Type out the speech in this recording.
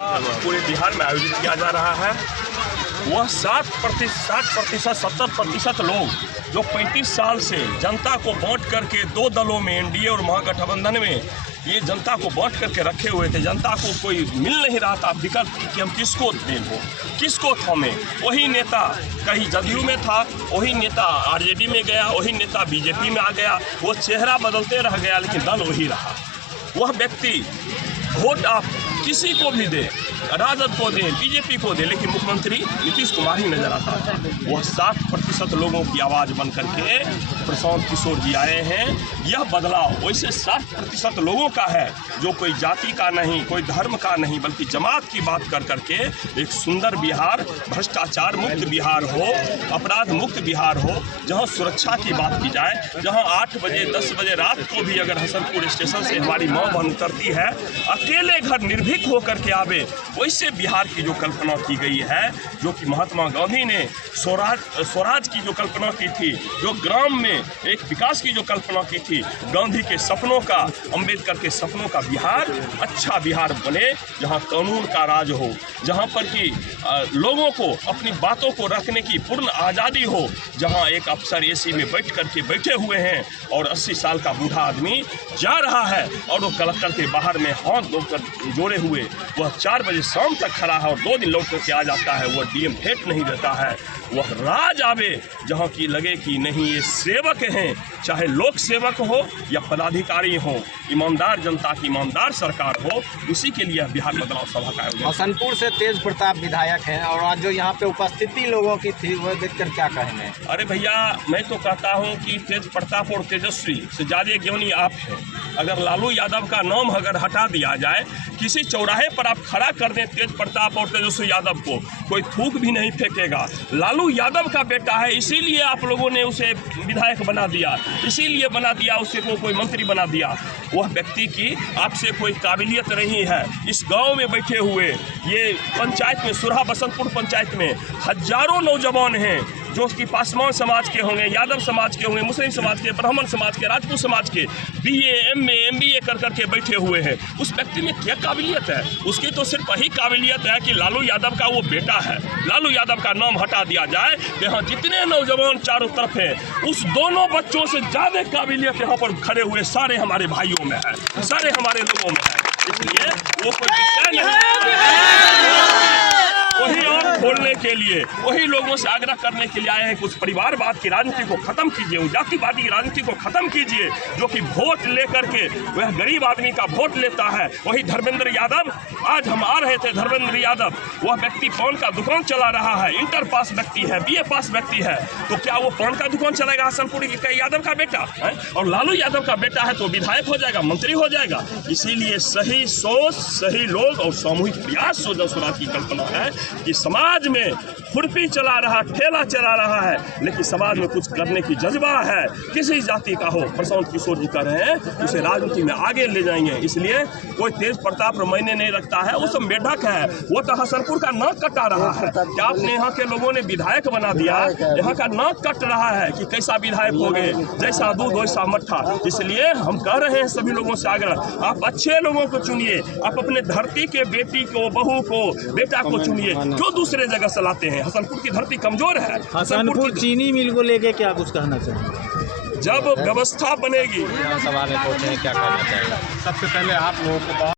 पूरे बिहार में आयोजित किया जा रहा है। वह 60%, 70% लोग जो 35 साल से जनता को बांट करके दो दलों में, एनडीए और महागठबंधन में, ये जनता को बांट करके रखे हुए थे। जनता को कोई मिल नहीं रहा था विकल्प कि हम किसको दें, किसको थामें। वही नेता कहीं जदयू में था, वही नेता आरजेडी में गया, वही नेता बीजेपी में आ गया। वो चेहरा बदलते रह गया लेकिन दल वही रहा। वह व्यक्ति वोट आप किसी को भी दे, राजद को दे, बीजेपी को दे, लेकिन मुख्यमंत्री नीतीश कुमार ही नजर आता था। वह 60% लोगों की आवाज़ बन करके प्रशांत किशोर जी आए हैं। यह बदलाव वैसे 60% लोगों का है, जो कोई जाति का नहीं, कोई धर्म का नहीं, बल्कि जमात की बात कर करके एक सुंदर बिहार, भ्रष्टाचार मुक्त बिहार हो, अपराध मुक्त बिहार हो, जहाँ सुरक्षा की बात की जाए, जहाँ 8 बजे 10 बजे रात को भी अगर हसनपुर स्टेशन से हमारी माँ बहन उतरती है, अकेले घर निर्भीक होकर के आवे, वैसे बिहार की जो कल्पना की गई है, जो कि महात्मा गांधी ने स्वराज की जो कल्पना की थी, जो ग्राम में एक विकास की जो कल्पना की थी, गांधी के सपनों का, अंबेडकर के सपनों का बिहार अच्छा बिहार बने, जहां कानून का राज हो, जहां पर कि लोगों को अपनी बातों को रखने की पूर्ण आज़ादी हो, जहां एक अफसर एसी में बैठे हुए हैं और 80 साल का बूढ़ा आदमी जा रहा है और वो कलेक्टर के बाहर में हाथ जोड़े हुए वह 4 बजे शाम तक खड़ा है और 2 दिन लौट करके आ जाता है। वह डीएम भेंट नहीं देता है। वह राज आवे जहाँ की लगे कि नहीं ये सेवक हैं, चाहे लोक सेवक हो या पदाधिकारी हो, ईमानदार जनता की ईमानदार सरकार हो, उसी के लिए बिहार बदलाव सभा का आयोजन। हसनपुर से तेज प्रताप विधायक हैं और आज जो यहाँ पे उपस्थिति लोगों की थी वह देखकर क्या कहेंगे? अरे भैया, मैं तो कहता हूँ कि तेज प्रताप और तेजस्वी से ज़्यादा ज्ञानी आप हैं। अगर लालू यादव का नाम अगर हटा दिया जाए, किसी चौराहे पर आप खड़ा कर दें तेज प्रताप और तेजस्वी यादव को, कोई थूक भी नहीं फेंकेगा। लालू यादव का बेटा है, इसीलिए आप लोगों ने उसे विधायक बना दिया, इसीलिए बना दिया उसे को कोई मंत्री बना दिया। वह व्यक्ति की आपसे कोई काबिलियत नहीं है। इस गांव में बैठे हुए ये पंचायत में, सुरहा बसंतपुर पंचायत में हजारों नौजवान हैं जो कि पासवान समाज के होंगे, यादव समाज के होंगे, मुस्लिम समाज के, ब्राह्मण समाज के, राजपूत समाज के, BA, MA, MBA कर करके बैठे हुए हैं। उस व्यक्ति में क्या काबिलियत है? उसकी तो सिर्फ वही काबिलियत है कि लालू यादव का वो बेटा है। लालू यादव का नाम हटा दिया जाए, यहाँ जितने नौजवान चारों तरफ हैं, उस दोनों बच्चों से ज़्यादा काबिलियत यहाँ पर खड़े हुए सारे हमारे भाइयों में है, सारे हमारे लोगों में है। इसलिए वो कोई विषय नहीं वही और खोलने के लिए, वही लोगों से आग्रह करने के लिए आए हैं। कुछ परिवारवाद की राजनीति को खत्म कीजिए, जातिवादी की राजनीति को खत्म कीजिए, जो कि वोट लेकर के वह गरीब आदमी का वोट लेता है। वही धर्मेंद्र यादव, आज हम आ रहे थे, धर्मेंद्र यादव, वह व्यक्ति पान का दुकान चला रहा है, इंटर पास व्यक्ति है, BA पास व्यक्ति है, तो क्या वो पान का दुकान चलाएगा? हसनपुर के यादव का बेटा है और लालू यादव का बेटा है तो विधायक हो जाएगा, मंत्री हो जाएगा। इसीलिए सही सोच, सही लोग और सामूहिक प्रयास स्वराज की कल्पना है कि समाज में खुरपी चला रहा, ठेला चला रहा है, लेकिन समाज में कुछ करने की जज्बा है, किसी जाति का हो। प्रशांत किशोर जी कर रहे हैं, उसे राजनीति में आगे ले जाएंगे। इसलिए कोई तेज प्रताप मायने नहीं रखता है, वो सब मेढक है। वो तो हसनपुर का नाक कटा रहा है। क्या आपने यहाँ के लोगों ने विधायक बना दिया, यहाँ का नाक कट रहा है कि कैसा विधायक हो गए, जैसा दूध वैसा मट्ठा। इसलिए हम कह रहे हैं सभी लोगों से आग्रह, आप अच्छे लोगों को चुनिए, आप अपने धरती के बेटी को, बहू को, बेटा को चुनिए, जो दूसरे जगह चलाते हैं। हसनपुर की धरती कमजोर है। हसनपुर चीनी मिल को लेके क्या कुछ कहना चाहिए? जब व्यवस्था बनेगी, सवाल है, क्या कहना चाहिए? सबसे पहले आप लोगों को